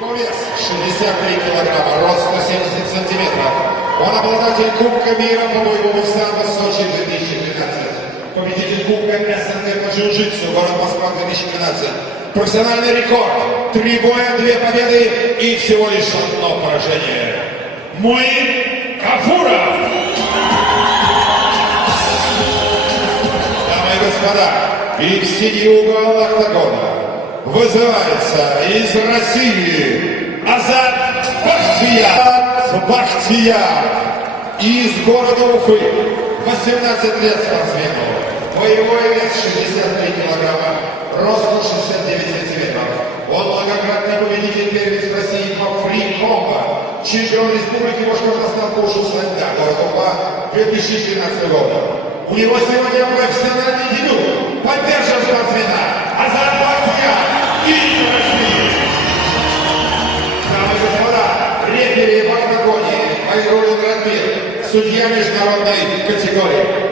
Его вес 63 килограмма, рост 170 сантиметров. Он обладатель Кубка мира по боевому самбо Сочи 2012. Победитель Кубка СНГ по джиу-джитсу, город Москва 2012. Профессиональный рекорд. 3 боя, 2 победы и всего лишь одно поражение. Муин Гафуров. Дамы и господа, и в синий угол октагона вызывается из России Азат Бахтияр из города Уфы. 18 лет спортсмену. Боевой вес 63 килограмма, рост 69 сантиметров. Он многократный победитель, первенец России по фри-комбо, чемпион республики Башкортостан по ушу льда, город Уфа, 2013 года. У него сегодня профессиональный дебют. Поддержим спортсмена Азат Бахтияр из России. Дамы и господа, рефери в октагоне Айрулин Ранбир, судья международной категории.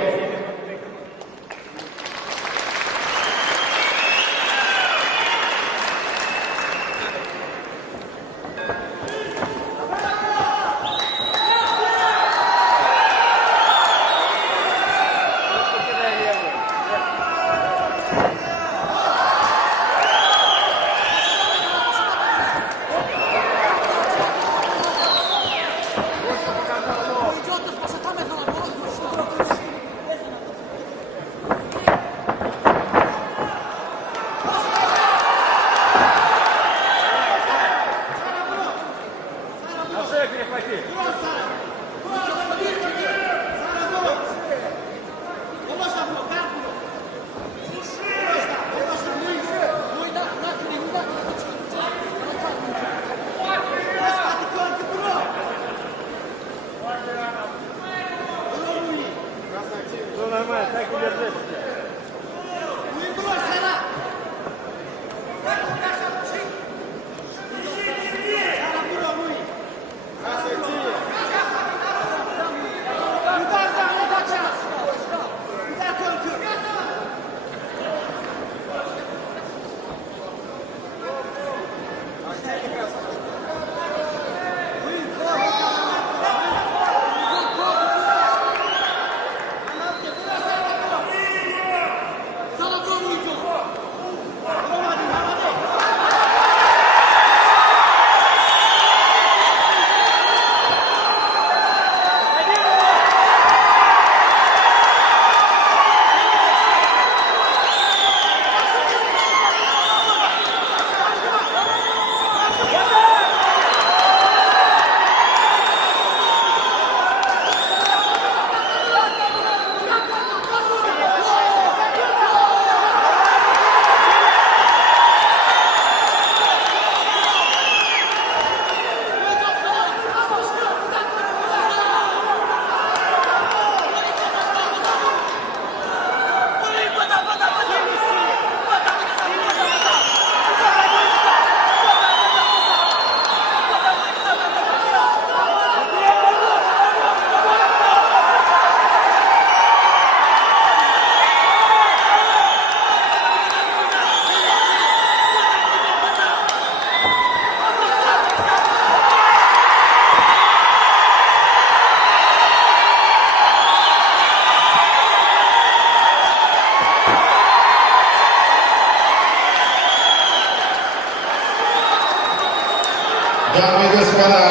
Дамы и господа,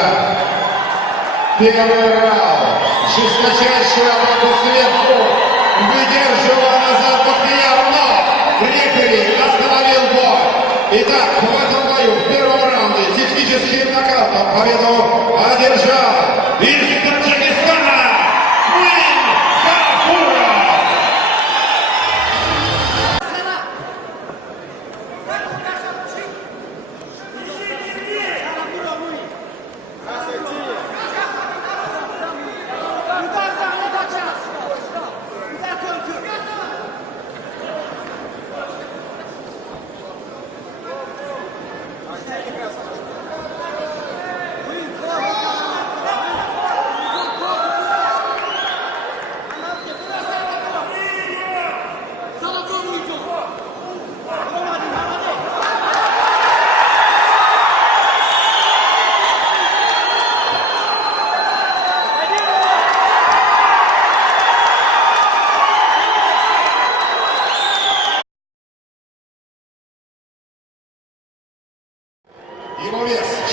первый раунд. Жесточайшую атаку сверху выдерживал Азат Бахтияр, но рефери остановил бой. Итак, в этом бою, в первом раунде, техническим нокаутом победу одержал из Таджикистана Муин Гафуров.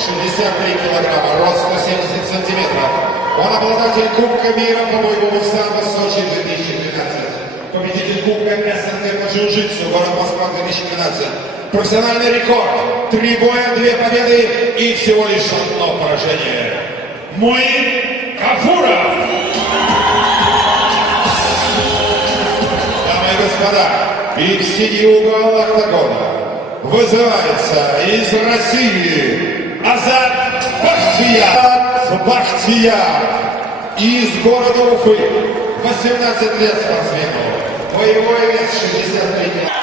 63 килограмма, рост 170 сантиметров. Он обладатель Кубка мира по боевому самбо Сочи 2012. Победитель Кубка СНГ по джиу-джитсу, город Москва 2012. Профессиональный рекорд. 3 боя, 2 победы и всего лишь одно поражение. Муин Гафуров. Дамы и господа, и в синий угол октагона вызывается из России Азат Бахтияр из города Уфы. 18 лет спортсмену. Боевой вес 63 кг.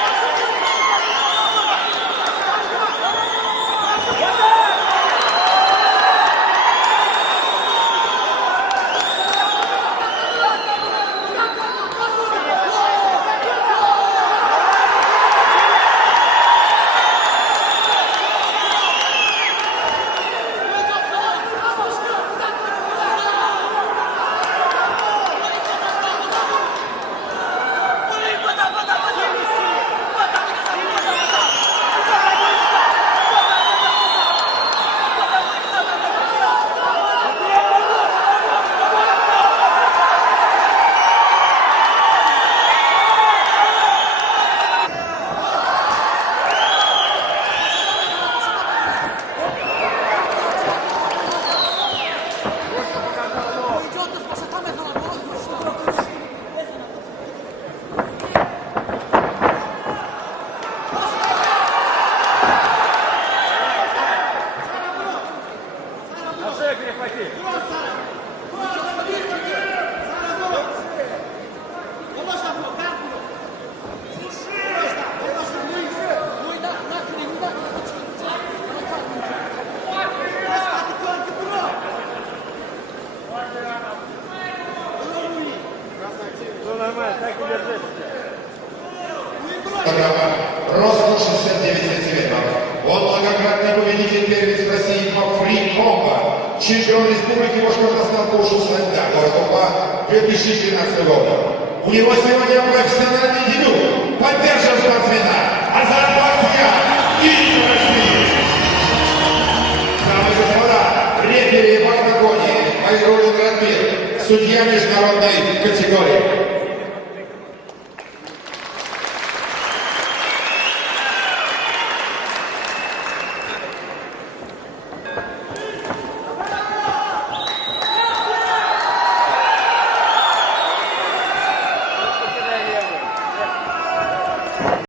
Ростом 69 сантиметров. Он многократный победитель первенств России по фри-комбо. Чемпион республики Башкортостан по ушу слайда, город Уфа, 2013 года. У него сегодня профессиональный дебют. Поддержим спортсмена Азат Бахтияр из России. Дамы и господа, рефери в октагоне Айрулин Радмир, судья международной категории.